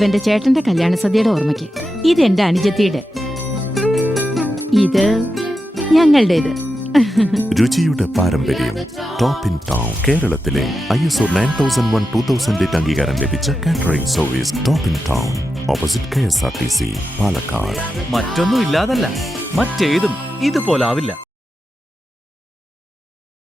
ഇവന്റെ ചേട്ടന്റെ കല്യാണ സദ്യയുടെ ഓർമ്മയ്ക്ക്. ഇതെന്റെ അനുജത്തിയുടെ, ഇത് ഞങ്ങളുടേത്. രുചിയുടെ പാരമ്പര്യം. Top in town. കേരളത്തിലെ ISO 9001-2008 അംഗീകാരം ലഭിച്ച catering service. Top in town, opposite KSRTC, Palakkad. മറ്റൊന്നും ഇല്ലാതല്ല, മറ്റേതും ഇതുപോലാവില്ല.